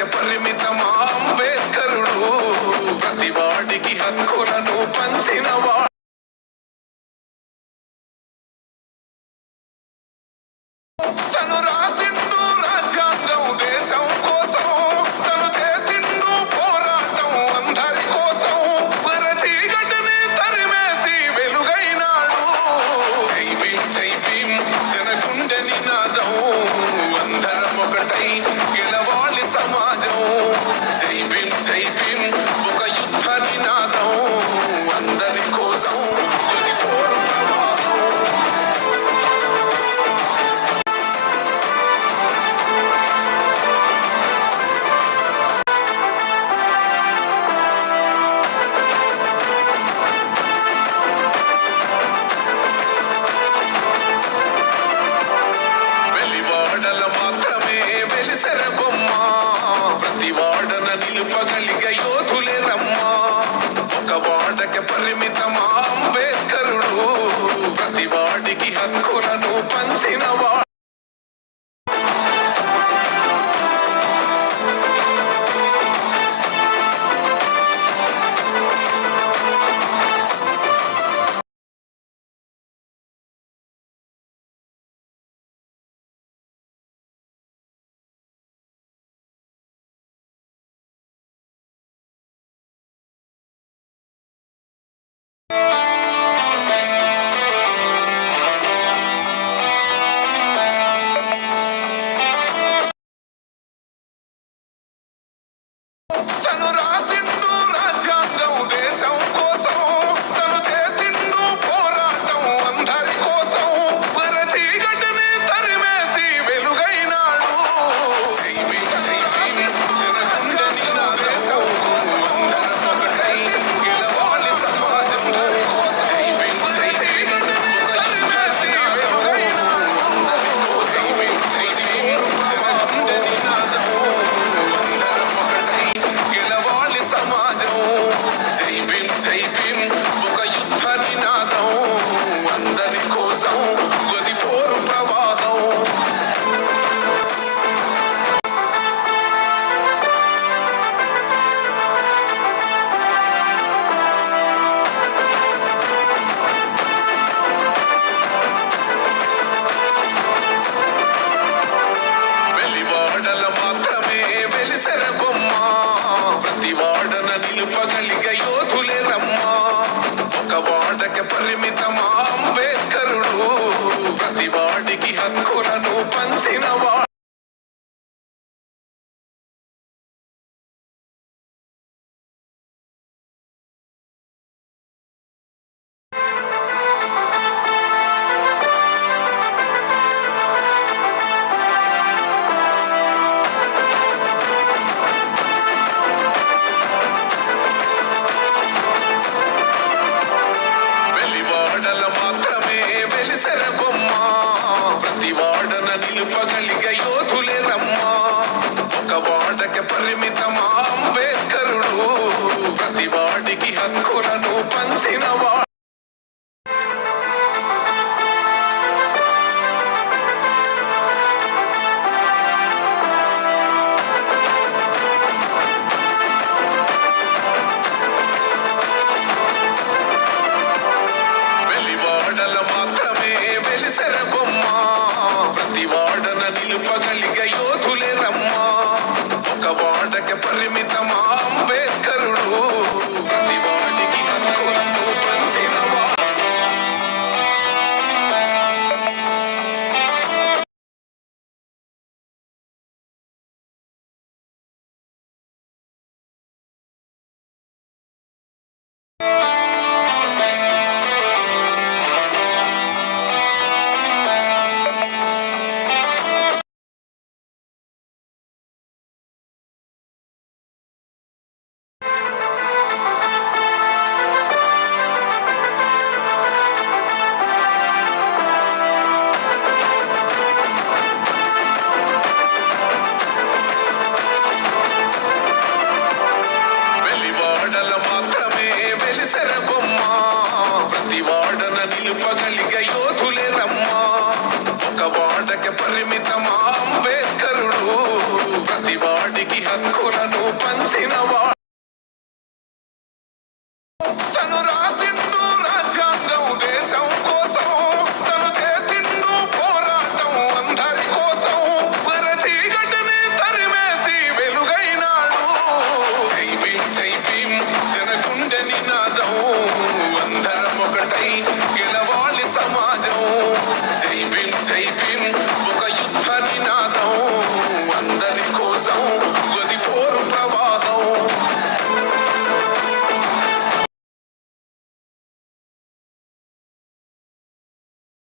వాడకి పరిమితమా అంబేద్కరుడు ప్రతి వాడికి హక్కులను పంచినవాడు. తను రాసిండు రాజ్యాంగం దేశం కోసం, తను చేసిండు పోరాటం అందరి కోసం. చీకటిని తరిమేసి వెలుగైనాడు. జై భీమ్ జై భీమ్ జనగుండె నినాదం, అందరం ఒకటై గెలవాలి సమాజం. జై భీమ్ జై భీమ్ ఒక యుద్ధ నినాదం, అందరి కోసం ఇది పోరు ప్రవాహం. వెలివాడల మాత్రమే వెలిసెర బొమ్మ, ప్రతి వాడన నిలుపగలిగే యోధులే రమ్మా. ఒక వాడకి పరిమితమా అంబేద్కరుడు ప్రతి వాడికి హక్కులను పంచినవాడు. తను రాసిండు రాజ్యాంగం దేశం కోసం, తను చేసిండు పోరాటం అందరి కోసం. చీకటిని తరిమేసి వెలుగైనాడు. జై భీమ్ జై భీమ్ జనగుండె నినాదం, అందరం ఒకటై గెలవాలి సమాజం. జై భీమ్ జై భీమ్ తరిమేసి వెలుగైనాడు. అందరి కోసం. జై భీమ్ జనగుండె నినాదం, అందరం ఒకటై గెలవాలి సమాజం. జై భీమ్ జై భీమ్ ఒక యుద్ధ నినాదం, అందరి కోసం గది పోరు ప్రవాహం. వెలివాడల మాత్రమే వెలిసెర బొమ్మ, ప్రతి వాడన నిలుపగలిగే యోధులే రమ్మా. ఒక వాడకి పరిమితమా అంబేద్కరుడు ప్రతి వాడికి హక్కులను పంచినవాడు. వెలివాడల మాత్రమే వెలిసెర బొమ్మ, ప్రతి వాడన నిలుపగలిగే యోధులే రమ్మా. ఒక వాడకి పరిమితమా అంబేద్కరుడు ప్రతి వాడికి హక్కులను పంచినవాడు. వెలివాడల మాత్రమే వెలిసెర బొమ్మ, ప్రతి వాడన నిలుపగలిగే యోధులే రమ్మా. ఒక వాడకి పరిమితమా అంబేద్కరుడు ప్రతి వాడికి హక్కులను పంచినవాడు. నిలుపగలిగే యోధులే రమ్మా. ఒక వాడకి పరిమితమా అంబేద్కర్